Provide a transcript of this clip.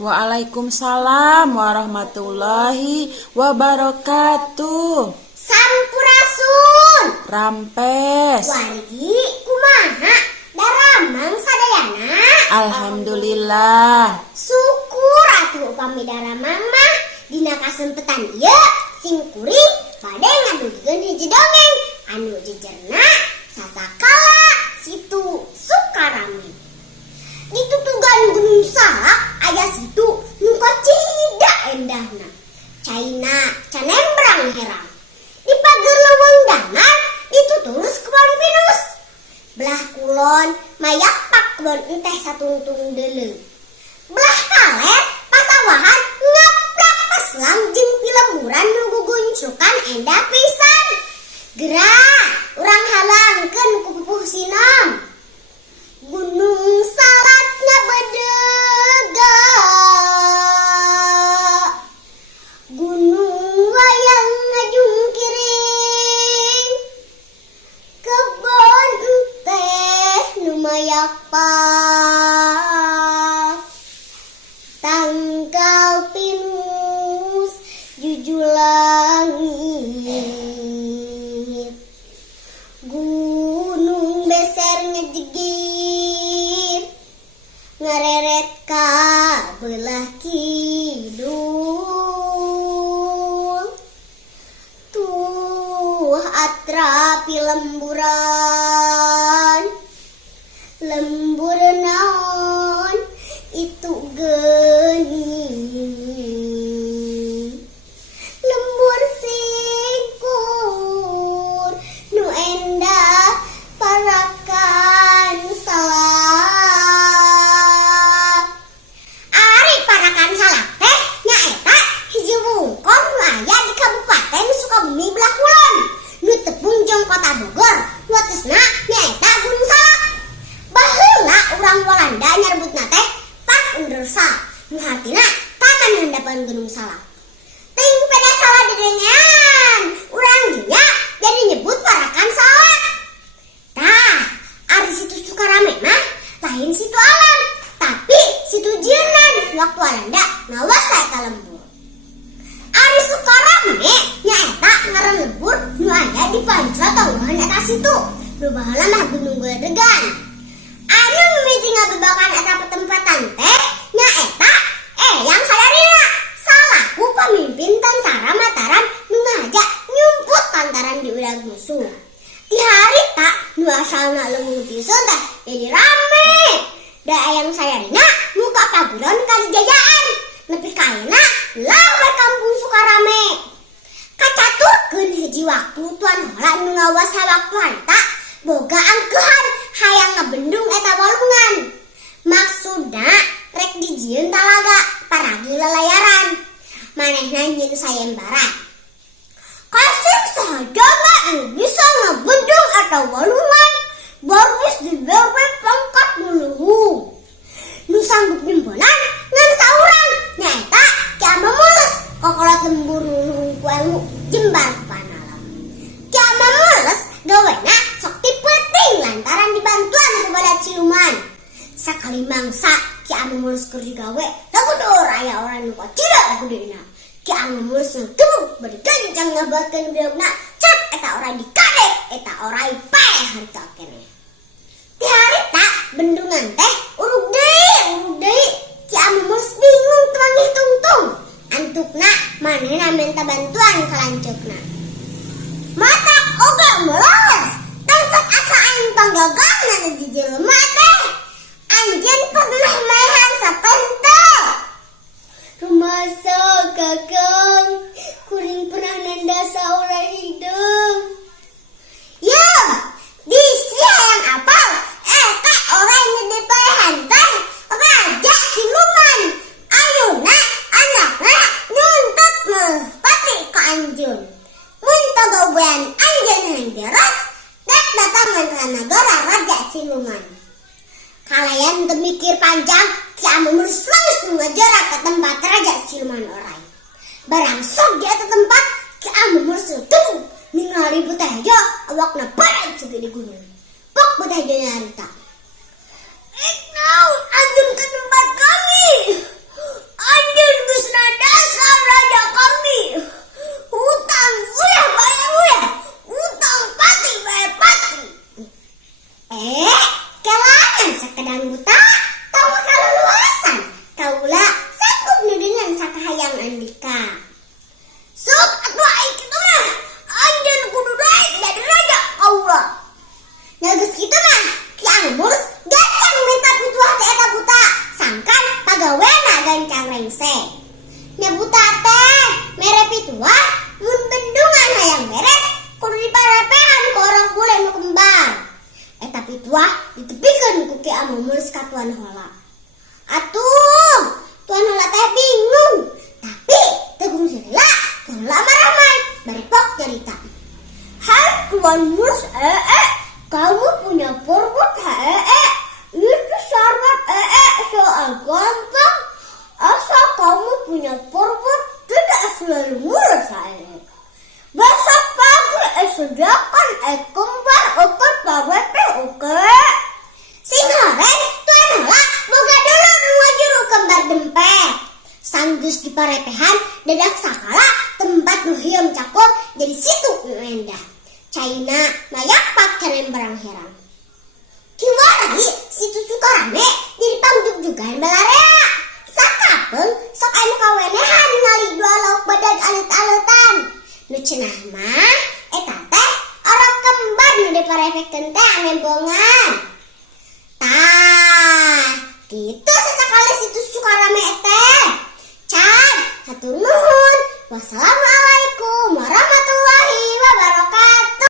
Waalaikumsalam warahmatullahi wabarakatuh. Sampurasun. Rampes. Wargi kumaha daramang sadayana. Alhamdulillah. Syukur atuh upami daramang mah dina kasempetan ieu sing kuring bade ngadugikeun hiji dongeng anu jejerna sasakala Situ Sukarame. Di tutugan Gunung Salak aya situ nu kacida endahna. Caina canembrang herang. Di pager leuweungdangan ditutulus kebon pinus. Belah kulon mayak pak kebon enteh satungtung deuleu. Belah kaler pasawahan ngaprak paslang jeung pilemburan nu guguncukan endah pisan. Gerak urang halangkeun ku pupuh sinom. Gunung Salaknya bedega, gunung wayang ngajungkiring, kebon teh nu mayak pak, tangkal pinus jujul langit, gunung beser ngejegir, ngareret ka belah kidul. Tuh atrapi lemburan, lembur naon itu geuning. Lembur singkur nu endah parakan salak. Ari parakan salak teh nyaeta hiji wungkon nu aya di Kabupaten Sukabumi belah kulon nu tepung jeung Kota Bogor. Wateusna nyaeta Gunung Salak. Baheula urang Walanda nyarbutna teh Park Undersal nu hartina taman handapan Gunung Salak. Ting peda salah dedengean urang dinya jadi nyebut parakan salak. Tah, ari Situ Sukarame mah lain situ alam, tapi situ jieunan waktu Walanda ngawasa eta lembur. Ari Sukarame nyaeta ngaran lembur nu aya di pancra tonggohan eta situ. Nu baheula mah Gunung Geledegan. Anu mimiti ngabebakan eta petempatan teh nyaeta Eyang Sadarina, salaku pamimpin tentara Mataram nu ngajak nyumput lantaran di urang musuh. Di harita nu asalna leung pisan teh jadi rame. Da Eyang Sadarina muka paburon kalijajaan nepi ka ayeuna lawe Kampung Sukarame. Kacaturkeun hiji waktu tuan heula nu ngawasa waktu harita boga angkeuhan hayang ngabendung eta walungan. Maksudna rek dijieun talaga paragi lalayaran. Manehna nyeun sayembara. Kasih saja mah bisa ngebendung atau walungan. Bagus dibewe pangkat muluhu. Nu sanggup nimbolan ngan saurang nyaeta Ki Mamules kokolot lembur nuhung ku elu jembar panalam. Ki Mamules gawena sok tipeuting lantaran dibantuan kepada Ciuman. Sakali mangsa Ki Mamules keur digawe lagudur aya orang nu kacida gudena. Ki Mamules teu bade kencang ngabakeun beogna cak eta orang dikadek eta orang pae harta keneh. Ti harita bendungan teh urug deui Ki Mamules bingung tukang hitung-tung. Antukna manehna minta bantuan ka lanceukna. Matak oge meles tansek asa aing panggagangna di jelema teh. Anjeun pernah maehan sapentel. Rumasa kakang kuring pernah nanda saura hidup. Ya, di siang apal eta orang ngedepahan teh raja siluman. Ayeuna anakna nuntut merpati ka anjeun. Mun pagawean anjeun hang beres, dek datangan ka nagara raja siluman. Kalian temikir panjang, Ki Mamules langsung ngajarak ke tempat raja siluman orai. Barang sok di atas tempat, Ki Mamules teu ningali Butahejo awakna barat juga di gunung. Pok Butahejo nyarita. Naon anjeun ke tempat kami? raja kami. Hutang udah bayar udah. Hutang pati bayar pati. Kelangan sekedang buta. Tahu kalau luasan. Kaulah sanggup dengan sakahayang andika. Sok atuh aing kitu mah. Anjeun kudu daek jadi raja kaulah. Nageus kitu mah Ki Angmus gancang minta pituah teh eta buta. Sangkan pagawena gancang rengseng. Nya buta teh mere pituah mun bendungan hayang beres kudu diparapehan ke orang bule nu kembar. Eta pituah ditepikeun ku Ki Angmus ka tuan heula. Atuh, tuan heula teh bingung. Tapi tegung heula, tuan heula marah-marah barepok cerita. Hai tuan Mus, kamu punya perbuat itu syarat soal gampang. Asal kamu punya perbuat tidak selalu mulus saya. Besok pagi sediakan kembar ukut pawepe uke. Singaren tuan heula boga dulu nu juru kembar dempet. Sanggeus diparepehan dadak sakala tempat nu hieum cakup jadi situ nu endah. Caina mayak pakeun barang herang. Kiwari situ Sukarame jadi pangjugjugan balarea. Sakapeung sok anu kawenehan ningali dua lauk badan alit-alitan. Nu cenah mah eta teh orang kembar nu diparepekeun teh amembongan. Tah, kitu sasekali situ Sukarame teh. Can, hatur nuhun. Wassalamualaikum.